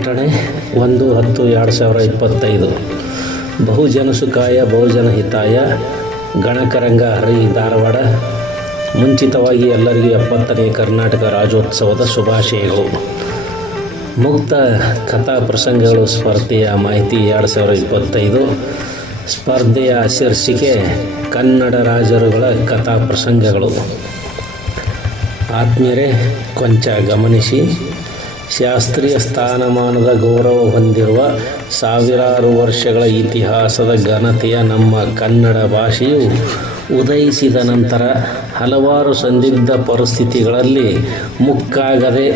ಪ್ರಕಟಣೆ 1/10/2025. ಬಹುಜನ ಸುಖಾಯ ಬಹುಜನ ಹಿತಾಯ ಗಣಕರಂಗ ಹರಿ ಧಾರವಾಡ. ಮುಂಚಿತವಾಗಿ ಎಲ್ಲರಿಗೂ 70ನೇ ಕರ್ನಾಟಕ ರಾಜ್ಯೋತ್ಸವದ ಶುಭಾಶಯಗಳು. ಮುಕ್ತ ಕಥಾ ಪ್ರಸಂಗಗಳು ಸ್ಪರ್ಧೆಯ ಮಾಹಿತಿ 2025. ಸ್ಪರ್ಧೆಯ ಶೀರ್ಷಿಕೆ ಕನ್ನಡ ರಾಜರುಗಳ ಕಥಾ ಪ್ರಸಂಗಗಳು. ಆತ್ಮೀಯರೇ, ಕೊಂಚ ಗಮನಿಸಿ. ಶಾಸ್ತ್ರೀಯ ಸ್ಥಾನಮಾನದ ಗೌರವ ಹೊಂದಿರುವ ಸಾವಿರಾರು ವರ್ಷಗಳ ಇತಿಹಾಸದ ಘನತೆಯ ನಮ್ಮ ಕನ್ನಡ ಭಾಷೆಯು ಉದಯಿಸಿದ ನಂತರ ಹಲವಾರು ಸಂದಿಗ್ಧ ಪರಿಸ್ಥಿತಿಗಳಲ್ಲಿ ಮುಕ್ಕಾಗದೆ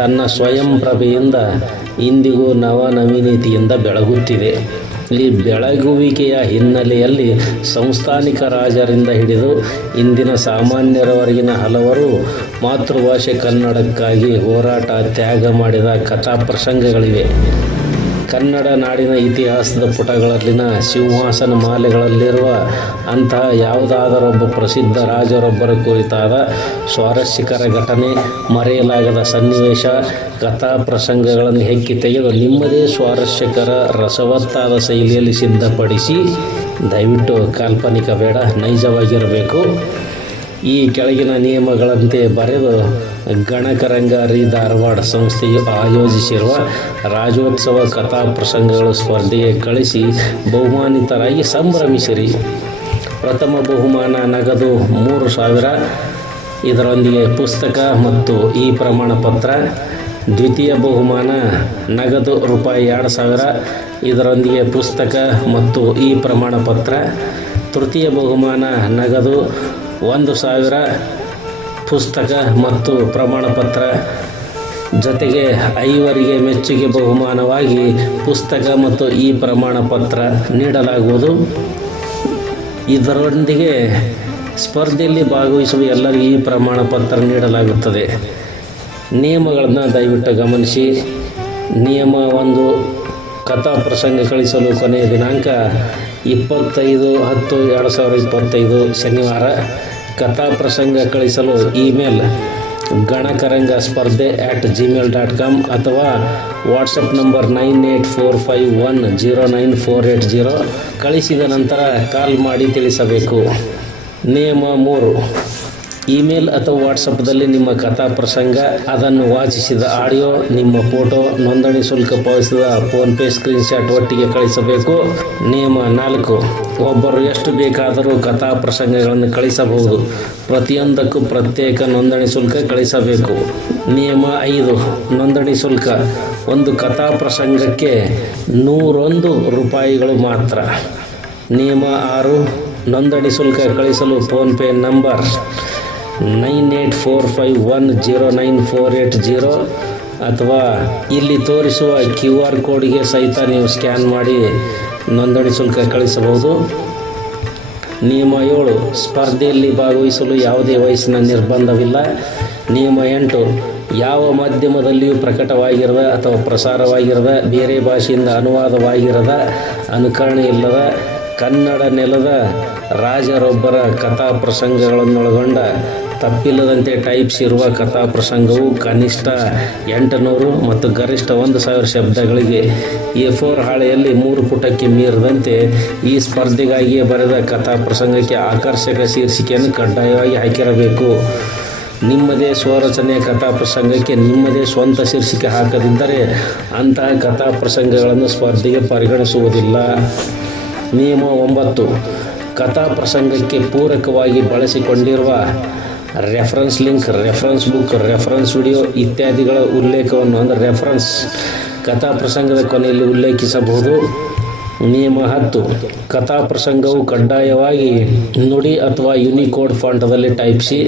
ತನ್ನ ಸ್ವಯಂ ಪ್ರಭೆಯಿಂದ ಇಂದಿಗೂ ನವನವೀನತೆಯಿಂದ ಬೆಳಗುತ್ತಿದೆ. ಈ ಬೆಳಗುವಿಕೆಯ ಹಿನ್ನೆಲೆಯಲ್ಲಿ ಸಂಸ್ಥಾನಿಕ ರಾಜರಿಂದ ಹಿಡಿದು ಇಂದಿನ ಸಾಮಾನ್ಯರವರೆಗಿನ ಹಲವರು ಮಾತೃಭಾಷೆ ಕನ್ನಡಕ್ಕಾಗಿ ಹೋರಾಟ ತ್ಯಾಗ ಮಾಡಿದ ಕಥಾ ಪ್ರಸಂಗಗಳಿವೆ. ಕನ್ನಡ ನಾಡಿನ ಇತಿಹಾಸದ ಪುಟಗಳಲ್ಲಿನ ಸಿಂಹಾಸನ ಮಾಲೆಗಳಲ್ಲಿರುವ ಅಂತಹ ಯಾವುದಾದರೊಬ್ಬ ಪ್ರಸಿದ್ಧ ರಾಜರೊಬ್ಬರ ಕುರಿತಾದ ಸ್ವಾರಸ್ಯಕರ ಘಟನೆ, ಮರೆಯಲಾಗದ ಸನ್ನಿವೇಶ, ಕಥಾ ಪ್ರಸಂಗಗಳನ್ನು ಹೆಕ್ಕಿ ತೆಗೆದು ನಿಮ್ಮದೇ ಸ್ವಾರಸ್ಯಕರ ರಸವತ್ತಾದ ಶೈಲಿಯಲ್ಲಿ ಸಿದ್ಧಪಡಿಸಿ. ದಯವಿಟ್ಟು ಕಾಲ್ಪನಿಕ ಬೇಡ, ನೈಜವಾಗಿರಬೇಕು. ಈ ಕೆಳಗಿನ ನಿಯಮಗಳಂತೆ ಬರೆದು ಗಣಕರಂಗ ಹರಿ ಧಾರವಾಡ ಸಂಸ್ಥೆಯು ಆಯೋಜಿಸಿರುವ ರಾಜ್ಯೋತ್ಸವ ಕಥಾ ಪ್ರಸಂಗಗಳು ಸ್ಪರ್ಧೆಗೆ ಕಳಿಸಿ ಬಹುಮಾನಿತರಾಗಿ ಸಂಭ್ರಮಿಸಿರಿ. ಪ್ರಥಮ ಬಹುಮಾನ ನಗದು 3,000, ಇದರೊಂದಿಗೆ ಪುಸ್ತಕ ಮತ್ತು ಈ ಪ್ರಮಾಣ ಪತ್ರ. ದ್ವಿತೀಯ ಬಹುಮಾನ ನಗದು ರೂಪಾಯಿ 2,000, ಇದರೊಂದಿಗೆ ಪುಸ್ತಕ ಮತ್ತು ಈ ಪ್ರಮಾಣ ಪತ್ರ. ತೃತೀಯ ಬಹುಮಾನ ನಗದು 1,000, ಪುಸ್ತಕ ಮತ್ತು ಪ್ರಮಾಣ ಪತ್ರ. ಜೊತೆಗೆ 5ವರಿಗೆ ಮೆಚ್ಚುಗೆ ಬಹುಮಾನವಾಗಿ ಪುಸ್ತಕ ಮತ್ತು ಈ ಪ್ರಮಾಣ ಪತ್ರ ನೀಡಲಾಗುವುದು. ಇದರೊಂದಿಗೆ ಸ್ಪರ್ಧೆಯಲ್ಲಿ ಭಾಗವಹಿಸುವ ಎಲ್ಲರಿಗೂ ಈ ಪ್ರಮಾಣ ಪತ್ರ ನೀಡಲಾಗುತ್ತದೆ. ನಿಯಮಗಳನ್ನು ದಯವಿಟ್ಟು ಗಮನಿಸಿ. ನಿಯಮ 1, ಕಥಾ ಪ್ರಸಂಗ ಕಳಿಸಲು ಕೊನೆಯ ದಿನಾಂಕ 25/10/2025 ಶನಿವಾರ. ಕಥಾ ಪ್ರಸಂಗ ಕಳಿಸಲು ಇಮೇಲ್ ಗಣಕರಂಗ ಸ್ಪರ್ಧೆ @gmail.com ಅಥವಾ ವಾಟ್ಸಪ್ ನಂಬರ್ 9845109480 ಕಳಿಸಿದ ನಂತರ ಕಾಲ್ ಮಾಡಿ ತಿಳಿಸಬೇಕು. ನಿಯಮ 3, ಇಮೇಲ್ ಅಥವಾ ವಾಟ್ಸಪ್ದಲ್ಲಿ ನಿಮ್ಮ ಕಥಾ ಪ್ರಸಂಗ, ಅದನ್ನು ವಾಚಿಸಿದ ಆಡಿಯೋ, ನಿಮ್ಮ ಫೋಟೋ, ನೋಂದಣಿ ಶುಲ್ಕ ಪಾವತಿಸಿದ ಫೋನ್ಪೇ ಸ್ಕ್ರೀನ್ಶಾಟ್ ಒಟ್ಟಿಗೆ ಕಳಿಸಬೇಕು. ನಿಯಮ 4, ಒಬ್ಬರು ಎಷ್ಟು ಬೇಕಾದರೂ ಕಥಾ ಪ್ರಸಂಗಗಳನ್ನು ಕಳಿಸಬಹುದು. ಪ್ರತಿಯೊಂದಕ್ಕೂ ಪ್ರತ್ಯೇಕ ನೋಂದಣಿ ಶುಲ್ಕ ಕಳಿಸಬೇಕು. ನಿಯಮ 5, ನೋಂದಣಿ ಶುಲ್ಕ ಒಂದು ಕಥಾ ಪ್ರಸಂಗಕ್ಕೆ 101 ರೂಪಾಯಿಗಳು ಮಾತ್ರ. ನಿಯಮ 6, ನೋಂದಣಿ ಶುಲ್ಕ ಕಳಿಸಲು ಫೋನ್ಪೇ ನಂಬರ್ 9845109480 ಅಥವಾ ಇಲ್ಲಿ ತೋರಿಸುವ QR ಕೋಡ್ಗೆ ಸಹಿತ ನೀವು ಸ್ಕ್ಯಾನ್ ಮಾಡಿ ನೋಂದಣಿ ಶುಲ್ಕ ಕಳಿಸಬಹುದು. ನಿಯಮ 7, ಸ್ಪರ್ಧೆಯಲ್ಲಿ ಭಾಗವಹಿಸಲು ಯಾವುದೇ ವಯಸ್ಸಿನ ನಿರ್ಬಂಧವಿಲ್ಲ. ನಿಯಮ 8, ಯಾವ ಮಾಧ್ಯಮದಲ್ಲಿಯೂ ಪ್ರಕಟವಾಗಿರದ ಅಥವಾ ಪ್ರಸಾರವಾಗಿರದ, ಬೇರೆ ಭಾಷೆಯಿಂದ ಅನುವಾದವಾಗಿರದ, ಅನುಕರಣೆ ಇಲ್ಲದ ಕನ್ನಡ ನೆಲದ ರಾಜರೊಬ್ಬರ ಕಥಾ ಪ್ರಸಂಗಗಳನ್ನೊಳಗೊಂಡ ತಪ್ಪಿಲ್ಲದಂತೆ ಟೈಪ್ಸ್ ಇರುವ ಕಥಾ ಪ್ರಸಂಗವು ಕನಿಷ್ಠ 800 ಮತ್ತು ಗರಿಷ್ಠ 1,000 ಶಬ್ದಗಳಿಗೆ A4 ಹಾಳೆಯಲ್ಲಿ 3 ಪುಟಕ್ಕೆ ಮೀರದಂತೆ ಈ ಸ್ಪರ್ಧೆಗಾಗಿಯೇ ಬರೆದ ಕಥಾ ಪ್ರಸಂಗಕ್ಕೆ ಆಕರ್ಷಕ ಶೀರ್ಷಿಕೆಯನ್ನು ಕಡ್ಡಾಯವಾಗಿ ಹಾಕಿರಬೇಕು. ನಿಮ್ಮದೇ ಸ್ವರಚನೆಯ ಕಥಾ ಪ್ರಸಂಗಕ್ಕೆ ನಿಮ್ಮದೇ ಸ್ವಂತ ಶೀರ್ಷಿಕೆ ಹಾಕದಿದ್ದರೆ ಅಂತಹ ಕಥಾ ಪ್ರಸಂಗಗಳನ್ನು ಸ್ಪರ್ಧೆಗೆ ಪರಿಗಣಿಸುವುದಿಲ್ಲ. ನಿಯಮ 9, ಕಥಾ ಪ್ರಸಂಗಕ್ಕೆ ಪೂರಕವಾಗಿ ಬಳಸಿಕೊಂಡಿರುವ reference link, reference book, reference video ಇತ್ಯಾದಿಗಳ ಉಲ್ಲೇಖವನ್ನು ರೆಫರೆನ್ಸ್ ಕಥಾ ಪ್ರಸಂಗದ ಕೊನೆಯಲ್ಲಿ ಉಲ್ಲೇಖಿಸಬಹುದು. ನಿಯಮ 10, ಕಥಾ ಪ್ರಸಂಗವು ಕಡ್ಡಾಯವಾಗಿ ನುಡಿ ಅಥವಾ ಯುನಿಕೋಡ್ ಫಾಂಟದಲ್ಲಿ ಟೈಪಿಸಿ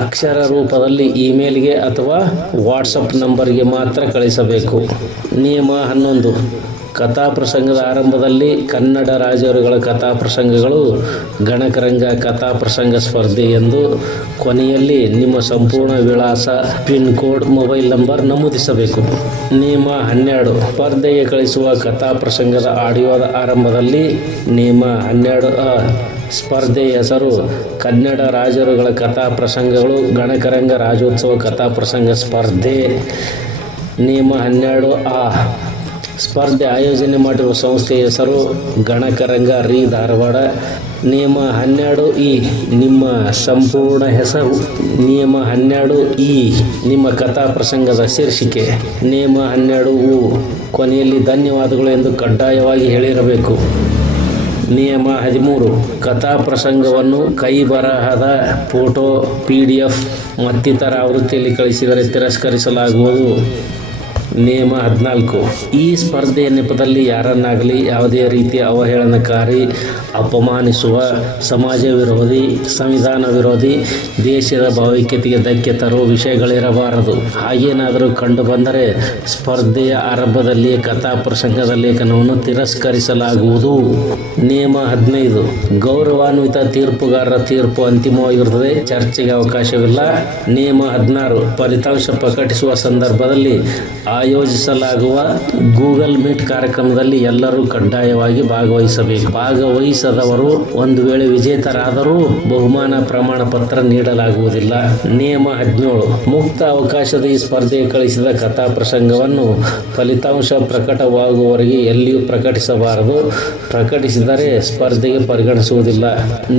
ಅಕ್ಷರ ರೂಪದಲ್ಲಿ ಇಮೇಲ್ಗೆ ಅಥವಾ ವಾಟ್ಸಪ್ ನಂಬರ್ಗೆ ಮಾತ್ರ ಕಳಿಸಬೇಕು. ನಿಯಮ 11, ಕಥಾ ಪ್ರಸಂಗದ ಆರಂಭದಲ್ಲಿ ಕನ್ನಡ ರಾಜರುಗಳ ಕಥಾ ಪ್ರಸಂಗಗಳು ಗಣಕರಂಗ ಕಥಾ ಪ್ರಸಂಗ ಸ್ಪರ್ಧೆ ಎಂದು, ಕೊನೆಯಲ್ಲಿ ನಿಮ್ಮ ಸಂಪೂರ್ಣ ವಿಳಾಸ, ಪಿನ್ ಕೋಡ್, ಮೊಬೈಲ್ ನಂಬರ್ ನಮೂದಿಸಬೇಕು. ನಿಯಮ 12, ಸ್ಪರ್ಧೆಗೆ ಕಳಿಸುವ ಕಥಾ ಪ್ರಸಂಗದ ಆಡಿಯೋದ ಆರಂಭದಲ್ಲಿ ನಿಯಮ 12 ಸ್ಪರ್ಧೆಯ ಹೆಸರು ಕನ್ನಡ ರಾಜರುಗಳ ಕಥಾ ಪ್ರಸಂಗಗಳು ಗಣಕರಂಗ ರಾಜ್ಯೋತ್ಸವ ಕಥಾ ಪ್ರಸಂಗ ಸ್ಪರ್ಧೆ ನಿಯಮ 12 ಸ್ಪರ್ಧೆ ಆಯೋಜನೆ ಮಾಡಿರುವ ಸಂಸ್ಥೆಯ ಹೆಸರು ಗಣಕರಂಗ ರೀ ಧಾರವಾಡ. ನಿಯಮ 12 ನಿಮ್ಮ ಸಂಪೂರ್ಣ ಹೆಸರು. ನಿಯಮ 12 ನಿಮ್ಮ ಕಥಾ ಪ್ರಸಂಗದ ಶೀರ್ಷಿಕೆ. ನಿಯಮ 12 ಕೊನೆಯಲ್ಲಿ ಧನ್ಯವಾದಗಳು ಎಂದು ಕಡ್ಡಾಯವಾಗಿ ಹೇಳಿರಬೇಕು. ನಿಯಮ 13 ಕಥಾ ಪ್ರಸಂಗವನ್ನು ಕೈ ಬರಹದ ಫೋಟೋ, PDF ಮತ್ತಿತರ ಆವೃತ್ತಿಯಲ್ಲಿ ಕಳಿಸಿದರೆ ತಿರಸ್ಕರಿಸಲಾಗುವುದು. ನಿಯಮ 14 ಈ ಸ್ಪರ್ಧೆಯ ನೆಪದಲ್ಲಿ ಯಾರನ್ನಾಗಲಿ ಯಾವುದೇ ರೀತಿಯ ಅವಹೇಳನಕಾರಿ, ಅಪಮಾನಿಸುವ, ಸಮಾಜ ವಿರೋಧಿ, ಸಂವಿಧಾನ ವಿರೋಧಿ, ದೇಶದ ಭಾವೈಕ್ಯತೆಗೆ ಧಕ್ಕೆ ತರುವ ವಿಷಯಗಳಿರಬಾರದು. ಹಾಗೇನಾದರೂ ಕಂಡು ಬಂದರೆ ಸ್ಪರ್ಧೆಯ ಆರಂಭದಲ್ಲಿಯೇ ಕಥಾ ಪ್ರಸಂಗದ ಲೇಖನವನ್ನು ತಿರಸ್ಕರಿಸಲಾಗುವುದು. ನಿಯಮ 15 ಗೌರವಾನ್ವಿತ ತೀರ್ಪುಗಾರರ ತೀರ್ಪು ಅಂತಿಮವಾಗಿರುತ್ತದೆ, ಚರ್ಚೆಗೆ ಅವಕಾಶವಿಲ್ಲ. ನಿಯಮ 16 ಫಲಿತಾಂಶ ಪ್ರಕಟಿಸುವ ಸಂದರ್ಭದಲ್ಲಿ ಆಯೋಜಿಸಲಾಗುವ ಗೂಗಲ್ ಮೀಟ್ ಕಾರ್ಯಕ್ರಮದಲ್ಲಿ ಎಲ್ಲರೂ ಕಡ್ಡಾಯವಾಗಿ ಭಾಗವಹಿಸಬೇಕು. ಭಾಗವಹಿಸದವರು ಒಂದು ವೇಳೆ ವಿಜೇತರಾದರೂ ಬಹುಮಾನ ಪ್ರಮಾಣ ಪತ್ರ ನೀಡಲಾಗುವುದಿಲ್ಲ. ನಿಯಮ 17 ಮುಕ್ತ ಅವಕಾಶದ ಈ ಸ್ಪರ್ಧೆಗೆ ಕಳಿಸಿದ ಕಥಾ ಪ್ರಸಂಗವನ್ನು ಫಲಿತಾಂಶ ಪ್ರಕಟವಾಗುವವರೆಗೆ ಎಲ್ಲಿಯೂ ಪ್ರಕಟಿಸಬಾರದು. ಪ್ರಕಟಿಸಿದರೆ ಸ್ಪರ್ಧೆಗೆ ಪರಿಗಣಿಸುವುದಿಲ್ಲ.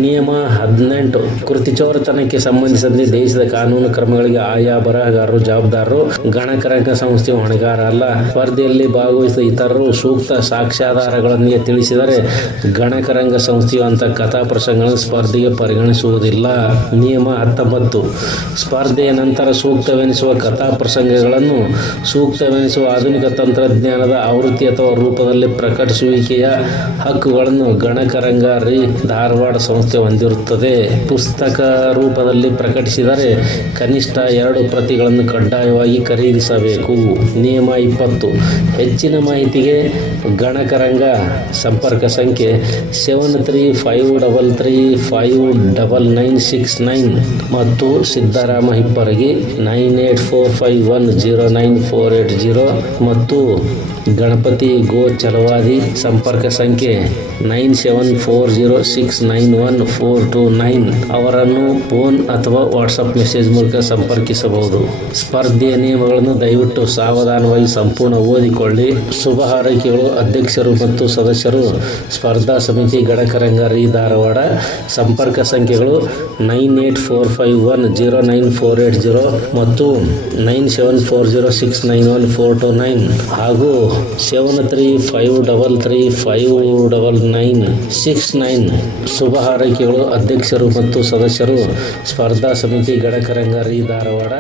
ನಿಯಮ 18 ಕೃತಿಚೌರ್ಯತನಕ್ಕೆ ಸಂಬಂಧಿಸಿದಂತೆ ದೇಶದ ಕಾನೂನು ಕ್ರಮಗಳಿಗೆ ಆಯಾ ಬರಹಗಾರರು ಜವಾಬ್ದಾರರು. ಗಣಕರಂಗ ಸಂಸ್ಥೆ ಹೊಣೆಗಾರ ಅಲ್ಲ. ಸ್ಪರ್ಧೆಯಲ್ಲಿ ಭಾಗವಹಿಸಿದ ಇತರರು ಸೂಕ್ತ ಸಾಕ್ಷ್ಯಾಧಾರಗಳೊಂದಿಗೆ ತಿಳಿಸಿದರೆ ಗಣಕರಂಗ ಸಂಸ್ಥೆಯು ಅಂಥ ಕಥಾ ಪ್ರಸಂಗಗಳನ್ನು ಸ್ಪರ್ಧೆಗೆ ಪರಿಗಣಿಸುವುದಿಲ್ಲ. ನಿಯಮ 19 ಸ್ಪರ್ಧೆಯ ನಂತರ ಸೂಕ್ತವೆನಿಸುವ ಕಥಾ ಪ್ರಸಂಗಗಳನ್ನು ಸೂಕ್ತವೆನಿಸುವ ಆಧುನಿಕ ತಂತ್ರಜ್ಞಾನದ ಆವೃತ್ತಿ ಅಥವಾ ರೂಪದಲ್ಲಿ ಪ್ರಕಟಿಸುವಿಕೆಯ ಹಕ್ಕುಗಳನ್ನು ಗಣಕರಂಗ ರೀ ಧಾರವಾಡ ಸಂಸ್ಥೆ ಹೊಂದಿರುತ್ತದೆ. ಪುಸ್ತಕ ರೂಪದಲ್ಲಿ ಪ್ರಕಟಿಸಿದರೆ ಕನಿಷ್ಠ 2 ಪ್ರತಿಗಳನ್ನು ಕಡ್ಡಾಯವಾಗಿ ಖರೀದಿಸಬೇಕು. ನಿಯಮ 20 ಹೆಚ್ಚಿನ ಮಾಹಿತಿಗೆ ಗಣಕರಂಗ ಸಂಪರ್ಕ ಸಂಖ್ಯೆ 7353359969 ಮತ್ತು ಸಿದ್ದರಾಮ ಹಿಪ್ಪರಗಿ 9845109480 ಮತ್ತು ಗಣಪತಿ ಗೋ ಚಲವಾದಿ ಸಂಪರ್ಕ ಸಂಖ್ಯೆ 9740691429 ಅವರನ್ನು ಫೋನ್ ಅಥವಾ ವಾಟ್ಸಪ್ ಮೆಸೇಜ್ ಮೂಲಕ ಸಂಪರ್ಕಿಸಬಹುದು. ಸ್ಪರ್ಧೆಯ ನಿಯಮಗಳನ್ನು ದಯವಿಟ್ಟು ಸಾವಧಾನವಾಗಿ ಸಂಪೂರ್ಣ ಓದಿಕೊಳ್ಳಿ. ಶುಭ ಹಾರೈಕೆಗಳು. ಅಧ್ಯಕ್ಷರು ಮತ್ತು ಸದಸ್ಯರು ಸ್ಪರ್ಧಾ ಸಮಿತಿ ಗಣಕರಂಗ ರೀ ಧಾರವಾಡ. ಸಂಪರ್ಕ ಸಂಖ್ಯೆಗಳು 9845109480 ಮತ್ತು 9740691429 ಹಾಗೂ 7353359969. ಶುಭ ಹಾರೈಕೆಗಳು. ಅಧ್ಯಕ್ಷರು ಮತ್ತು ಸದಸ್ಯರು ಸ್ಪರ್ಧಾ ಸಮಿತಿ ಗಣಕರಂಗ ರೀ ಧಾರವಾಡ.